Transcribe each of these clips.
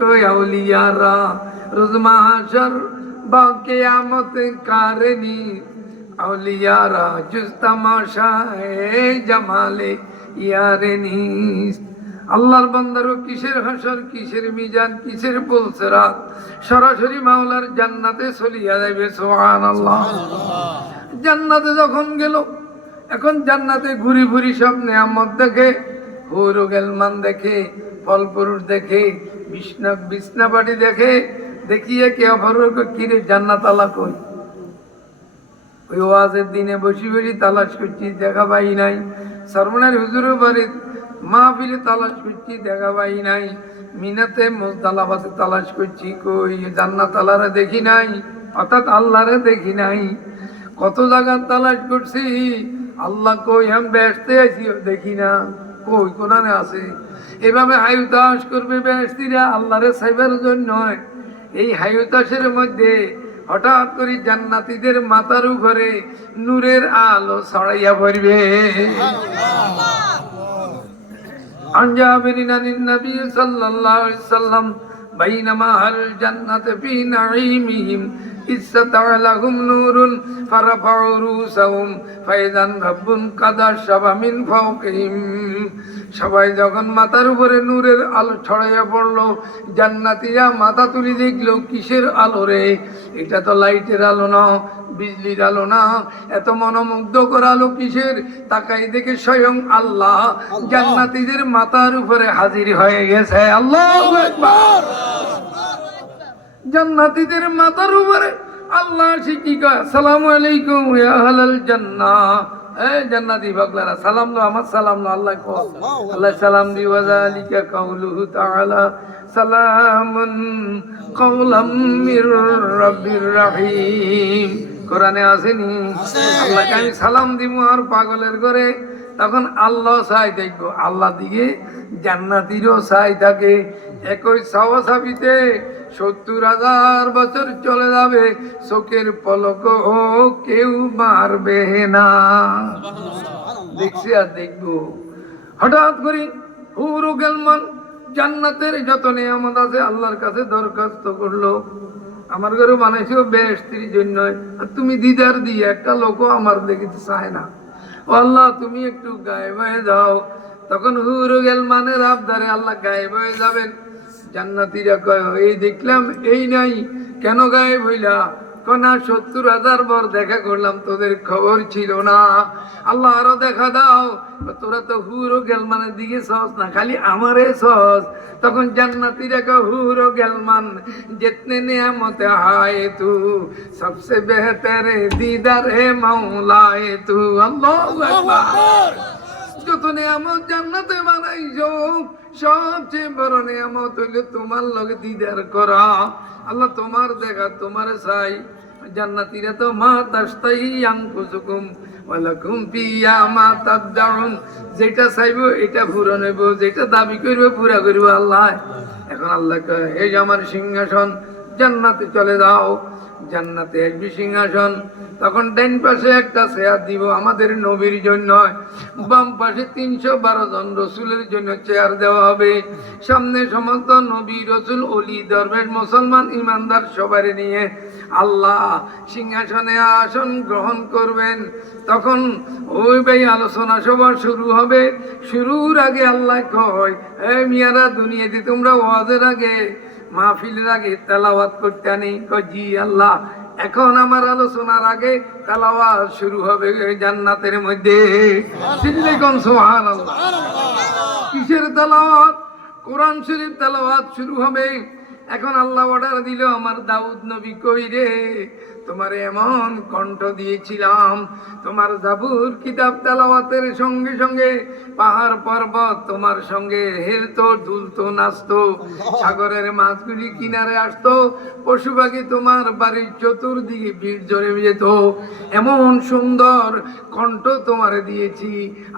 औलियारा रोज़ महशर बाक़ियामत कारनी औलियारा जुज़ तमाशाए जमाले यारनी। আল্লাহর বান্দারও কিসের হাসর, কিসের মিজান, কিসের পুলসিরাত, সরাসরি মাওলার জান্নাতে চলিয়া যাইবে। সুবহানাল্লাহ। জান্নাতে যখন গেল, এখন জান্নাতে ঘুরি ঘুরি সব নেয়ামত দেখে, হুর ও গেলমান দেখে, ফল পুরুষ দেখে, বিছনা বাড়ি দেখে, দেখিয়ে কে অপর কিরে জান্নাত আলা কই। ওই ওয়াজের দিনে বসি বসি তালাশ করছি, দেখা পাই নাই। সরমনের হুজুরের বাড়ি মাহফিলে তালাশ করছি, দেখা পাই নাই। মিনাতে মুজদালাবাতে তালাশ করছি, কই জান্নাত আলারে দেখি নাই, অর্থাৎ আল্লাহরে দেখি নাই। কত জায়গার তালাশ করছি, আল্লাহ কই, আমি ব্যস্ত আছি, দেখি না, কই কোরআনে আছে। এভাবে হায়ুতাস করবে বেহেশতিরা আল্লাহরে সাইবার জন্য। এই হায়ুতাসের মধ্যে হঠাৎ করে জান্নাতীদের মাথার উপরে নূরের আলো ছড়াইয়া পড়বে। عن جابر عن النبي صلى الله عليه وسلم بينما أهل الجنة في نعيمهم إذ سطع لهم نور فرفعوا رؤوسهم فإذا رب قد أشرف من فوقهم। সবাই যখন মাথার উপরে নূরের আলো ছড়াইয়া পড়লো, জান্নাতীরা মাথা তুলি দেখলো, কিসের আলো রে? এটা তো লাইটের আলো না, বিজলির আলো না, এত মনোমুগ্ধকর আলো কিসের? তাকাই দেখে স্বয়ং আল্লাহ জান্নাতীদের মাথার উপরে হাজির হয়ে গেছে। আল্লাহু আকবার। জান্নাতীদের মাথার উপরে আল্লাহ কি কয়? আসসালামু আলাইকুম ইয়া আহলাল জান্নাহ। এই জান্নাতি পাগলারা সালাম লো, আমার সালাম লো। আল্লাহ কয়, আল্লাহ সালাম দি, ওয়া যালিকা কাউলুহু তাআলা সালামুন কাওলাম মির রাব্বির রহিম। কোরআনে আসেনি? আল্লাহকে আমি সালাম দিব আর পাগলের ঘরে, তখন আল্লাহ চাই দেখবো, আল্লাহ দিকে জান্নাতীরও চাই থাকে। একই সাওয়াসাবিতে ৭০,০০০ বছর চলে যাবে, চোখের পলকও কেউ মারবে না। দেখছি আর দেখবো। হঠাৎ করে হুর ও গেলমান জান্নাতের যত নিয়ামত আছে আল্লাহর কাছে দরখাস্ত করলো, আমার ঘরে বানাইছো বেহেশতির জন্য, তুমি দিদার দিয়ে একটা লোকও আমার দেখিতে চায় না। ও আল্লাহ, তুমি একটু গায়েব হয়ে যাও। তখন হুর ও গেলমানের আবদারে আল্লাহ গায়েব হয়ে যাবেন। জান্নাতীরা কয়, এই দেখলাম, এই নাই, কেন গায়েব হইলা? কনা ৭০,০০০ বার দেখা করলাম, তোদের খবর ছিল না। আল্লাহ আরো দেখা দাও। তোরা তো হুর ও গেলমানের দিকে সহজ না, খালি আমারে সহজ। তখন জান্নাতীরা কয়, হুর ও গেলমান জিতনে নিয়ামতে হায় তু, সবসে বেহতর দিদার হে মাওলায়ে তু। আল্লাহু আকবার। যত নিয়ামত জান্নাতে বানাইছো, সবচেয়ে বড় নিয়ামত হইল তোমার লগে দিদার করা। আল্লাহ তোমার দেখা, তোমার চাই। জান্নাতীরা তো মা তাশতাহি আনফুসুকুম ওয়া লাকুম ফিহা মা তাদউন, যেটা চাইবো এটা পূরণ হইব, যেটা দাবি করবে পুরা করব আল্লাহ। এখন আল্লাহ কয়, এই যে আমার সিংহাসন, জান্নাতে চলে যাও। জান্নাতে আসবি সিংহাসন, তখন ডান পাশে একটা চেয়ার দিব আমাদের নবীর জন্য, বাম পাশে ৩১২ জন রসুলের জন্য চেয়ার দেওয়া হবে। সামনে সমস্ত নবী, রসুল, অলি, দরবেশ, মুসলমান, ইমানদার সবাই নিয়ে আল্লাহ সিংহাসনে আসন গ্রহণ করবেন। তখন ওই ভাই আলোচনা সভা শুরু হবে। শুরুর আগে আল্লাহ কয়, এই মিয়ারা, দুনিয়াতে তোমরা ওয়াজের আগে, মাহফিলের আগে তেলাওয়াত করতে আনি? কয়, জি আল্লাহ। এখন আমার আলোচনার আগে তেলাওয়াত শুরু হবে জান্নাতের মধ্যে। সুবহানাল্লাহ। কিসের তেলাওয়াত? কোরআন শরীফ তেলাওয়াত শুরু হবে। এখন আল্লাহ অর্ডার দিল, আমার দাউদ নবী কই রে? তোমার এমন কণ্ঠ দিয়েছিলাম, তোমার জাবুর কিতাব তেলাওয়াতের সঙ্গে সঙ্গে পাহাড় পর্বত তোমার সঙ্গে হেলতো, দুলতো, নাচতো, সাগরের মাছগুলি কিনারে আসতো, পশু পাখি তোমার বাড়ির চতুর্দিকে ভিড় জড়ে যেত। এমন সুন্দর কণ্ঠ তোমারে দিয়েছি,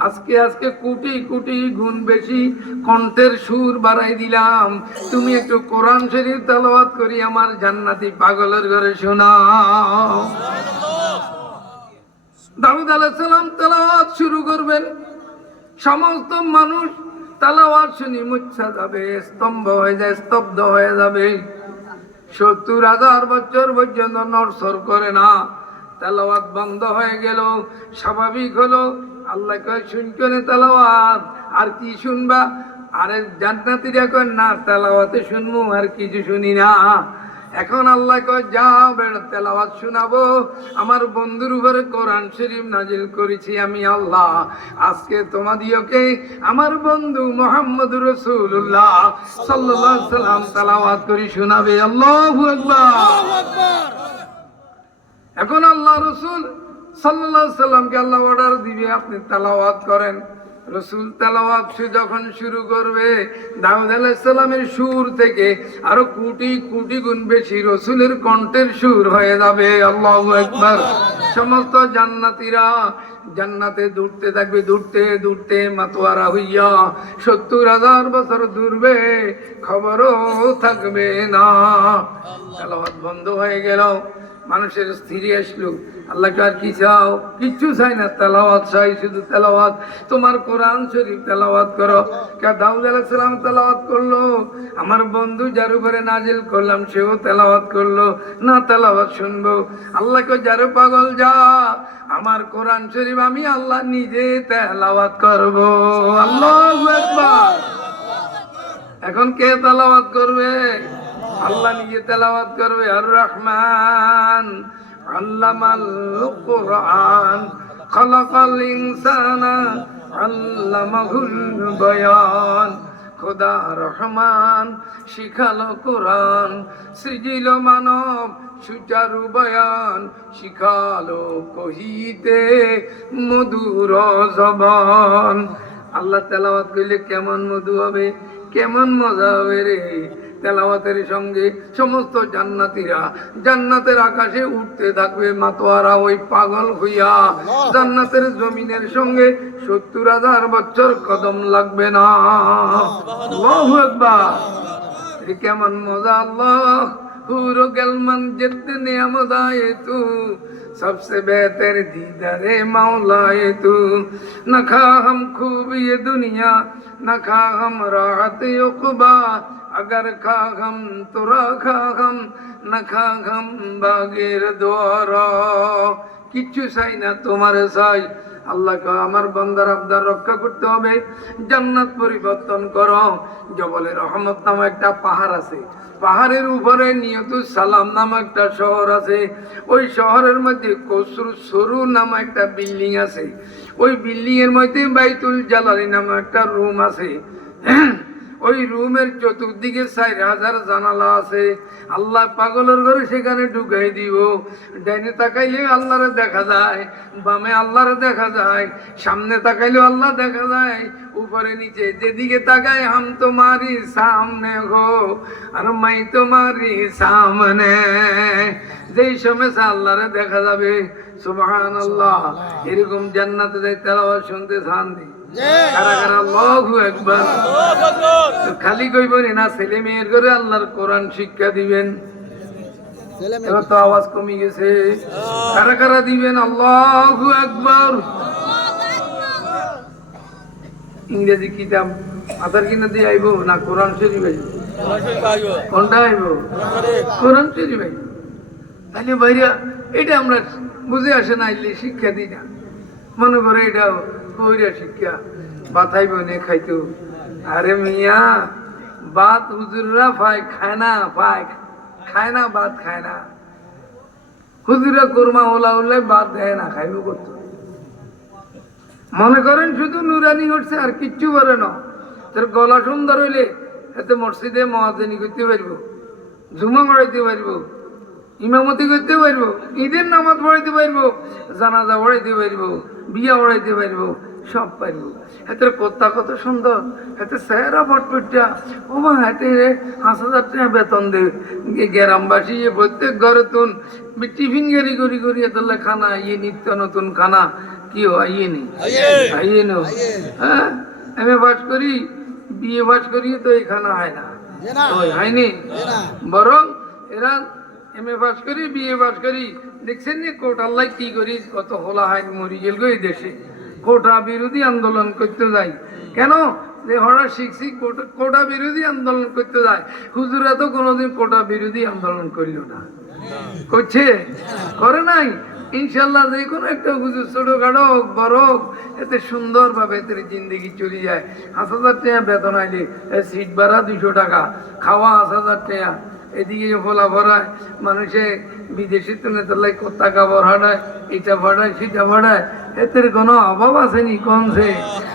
আজকে আজকে কোটি কোটি গুণ বেশি কণ্ঠের সুর বাড়াই দিলাম। তুমি একটু কোরআন শরীফ তেলাওয়াত করি আমার জান্নাতি পাগলের ঘরে শোনাও। দাউদ আলাইহিস সালাম তেলাওয়াত শুরু করবেন। সমস্ত মানুষ তেলাওয়াত শুনি মুচ্ছা যাবে, স্তম্ভ হয়ে যায়, স্তব্ধ হয়ে যাবে। 70,000 বছর পর্যন্ত নড়চড় করে না। তেলাওয়াত বন্ধ হয়ে গেল, স্বাভাবিক হলো। আল্লাহ কয় শুনকেনে তেলাওয়াত, আর কি শুনবা? আরে জান্নাতীরা কয় না, তেলাওয়াতে শুনবো, আর কিছু শুনি না। এখন আল্লাহ কয় যাও বেড়া, তেলাওয়াত শোনাবো। আমার বন্ধুর উপরে কোরআন শরীফ নাজিল করেছি আমি আল্লাহ। আজকে তোমাদিওকে আমার বন্ধু মুহাম্মদুর রাসূলুল্লাহ সাল্লাল্লাহু আলাইহি সাল্লাম তেলাওয়াত করে শোনাবে। আল্লাহু আকবার। এখন আল্লাহ রাসূল সাল্লাল্লাহু আলাইহি সাল্লামকে আল্লাহ অর্ডার দিবে, আপনি তেলাওয়াত করেন। রসুল তেলাওয়াত যখন শুরু করবে, দাউদ আলাইহিস সালামের সুর থেকে আরো কোটি কোটি গুণ বেশি রসুলের কণ্ঠের সুর হয়ে যাবে। আল্লাহু আকবার। সমস্ত জান্নাতীরা জান্নাতে দৌড়তে থাকবে, দৌড়তে দৌড়তে মাতোয়ারা হইয়া 70,000 বছর দূরবে, খবরও থাকবে না। তেলাওয়াত বন্ধ হয়ে গেল, মানুষের স্থিরে আসলো। আল্লাহকে আর কি চাও? কিচ্ছু চাই না, তেলাওয়াত চাই, শুধু তেলাওয়াত। তোমার কোরআন শরীফ তেলাওয়াত করো। দাউদ আলাইহিস সালাম তেলাওয়াত করলো, আমার বন্ধু যার উপরে নাজিল করলাম সেও তেলাওয়াত করলো, না তেলাওয়াত শুনবো? আল্লাহকে যারে পাগল যা, আমার কোরআন শরীফ আমি আল্লাহ নিজে তেলাওয়াত করব। আল্লাহু আকবার। এখন কে তেলাওয়াত করবে? আল্লাহ নিজে তেলাওয়াত করবে। আর রহমান আল্লামাল কুরআন খালাকাল ইনসানা আল্লামাহুল বায়ান। খোদা রহমান শিখালো কোরআন, সৃজিল মানব সুচারু বয়ান, শিখালো কহিতে মধুর জবান। আল্লাহ তেলাওয়াত করলে কেমন মধু হবে, কেমন মজা হবে রে। তেলাওয়াতের সঙ্গে সমস্ত জান্নাতীরা জান্নাতের আকাশে উঠতে থাকবে, মাতোয়ারা ওই পাগল হইয়া। জান্নাতের জমিনের সঙ্গে 70,000 বছর কদম লাগবে না। আল্লাহু আকবার। কেমন মজা। আল্লাহ হুর গেলমান যেতে নিয়ামত আয়ে তু, सबसे बेहतर दीदारे मौला ये तू। न खा हम खूब ये दुनिया, न खा हम राहत उक़बा, अगर खा हम तुरा खा हम, न खा हम बागेर द्वारा। কিচ্ছু চাই না, তোমারে চাই। আল্লাহকে আমার বান্দার আবদার রক্ষা করতে হবে, জান্নাত পরিবর্তন করো। জবলে রহমত নামে একটা পাহাড় আছে, পাহাড়ের উপরে নিয়তুস সালাম নামে একটা শহর আছে। ওই শহরের মধ্যে কসরু সরু নামে একটা বিল্ডিং আছে। ওই বিল্ডিং এর মধ্যে বাইতুল জালালি নামে একটা রুম আছে। ওই রুমের চতুর্দিকে 4,000 জানালা আছে। আল্লাহ পাগলের ঘরে সেখানে ঢুকাই দিব। ডাইনে তাকাইলে আল্লাহরে দেখা যায়, বামে আল্লাহরে দেখা যায়, সামনে তাকাইলেও আল্লাহ দেখা যায়, উপরে নিচে যেদিকে তাকাই হাম তোমারি সামনে গো আর মাই তোমারি সামনে। যেই সময় আল্লাহরে দেখা যাবে, সুবহানাল্লাহ। এরকম জান্নাতে যাই তেলাওয়াত শুনতে চান দি কারা কারা? আল্লাহু আকবার। খালি কইবেন না, ছেলে মেয়ের ঘরে আল্লাহর কোরআন শিক্ষা দিবেন। এবার তো আওয়াজ কমে গেছে। কারা কারা দিবেন? আল্লাহু আকবার। ইংরেজি কিতাব আধার কিনা দিয়ে আইব না কোরআন শরীফ আইব? কোনটা আইব? কোরআন শরীফ আইব। তাহলে ভাইরা এটা আমরা বুঝে আসে না, আইলে শিক্ষা দিই না। মনে করে এটা কইরা শিক্ষা বাতাইব নে খাইতো। আরে মিয়া, বাত হুজুররা পায়, খায় না, পায় খায় না, বাত খায় না। হুজুরা কোরমা ওলা উল্লাই বাদ দেয় না, খাইব করতো। মনে করেন শুধু নুরানি করছে আর কিচ্ছু করে না। তোর গলা সুন্দর হইলে এতে মসজিদে মহাজনী করতে পারবো, জুমা পড়াইতে পারবো, ইমামতি করতে পারবো, ঈদের নামাজ পড়াইতে পারবো, জানাজা পড়াইতে পারবো, বিয়া পড়াইতে পারবো, সব পারবো। হাতের কথা কত সুন্দর, হাতে চেহারা ফটফটিয়া। ও মা, হাতে 5,000 টাকা বেতন দে। গ্রামবাসী প্রত্যেক ঘরে তুন টিফিন গাড়ি করি করি এতলা খানা, ইয়ে নিত্য নতুন খানা। কি আইয়ে নি আইয়ে নো? হ্যাঁ, এম এ পাস করি, বিএ পাস করি তো এই খানা হয় না, হয়নি। বরং এরা এম এ পাস করি, বিএ পাস করি, দেখছেন নি কোর্ট আল্লাহ কি করি, কত হোলা হয় মরি গেল গো এই দেশে। কোটা বিরোধী আন্দোলন করতে যাই কেন? যে হরা শিখছি কোটা বিরোধী আন্দোলন করতে যায়, হুজুরা তো কোনোদিন কোটা বিরোধী আন্দোলন করলো না, করছে? করে নাই। ইনশাল্লাহ যে কোনো একটা হুজুর ছোটখাটো হোক বড় হোক, এতে সুন্দরভাবে এদের জিন্দগি চলে যায়। 5,000 টাকা বেতন আইলে সিট ভাড়া 200 টাকা, খাওয়া 5,000 টাকা, এদিকে ফোলা ভরায় মানুষে বিদেশি তুলে তোলাই টাকা ভরায়, এটা ভাড়ায় সেটা ভাড়ায়, এদের কোনো অভাব আসেনি কমছে।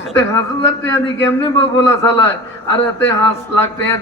এতে 5,000 টাকা দিয়ে কেমনি বলা চালায়, আর এতে 5 লাখ টাকা